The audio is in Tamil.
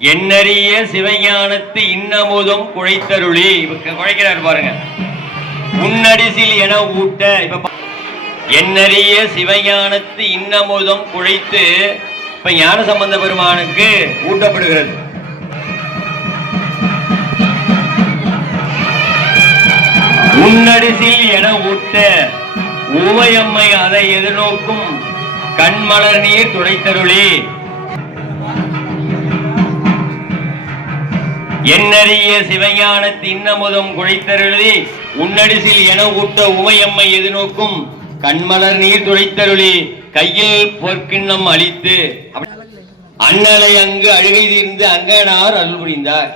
எண்ணறிய சிவஞானத்து இன்னமுதும் குழைத்தருளி குழைக்கிறார் பாருங்க. உன்னடிசில் என ஊட்ட இப்ப எண்ணறிய சிவஞானத்து இன்னமுதும் குழைத்து இப்ப ஞான சம்பந்த பெருமானுக்கு ஊட்டப்படுகிறது. உன்னடிசில் என ஊட்ட ஊமையம்மை அதை எதிர்நோக்கும் கண்மலர் நீர் துடைத்தருளி எண்ணறிய சிவஞானத்து இன்னமுதும் குழைத்தருளி உன்னடிசில் என ஊட்ட உமையம்மை எதிர்நோக்கும் கண்மலர் நீர் துடைத்தருளி கையில் பொற்கிண்ணம் அளித்து அண்ணலை அங்கு அழுகை தீர்ந்து அங்கனார் அருள் புரிந்தார்.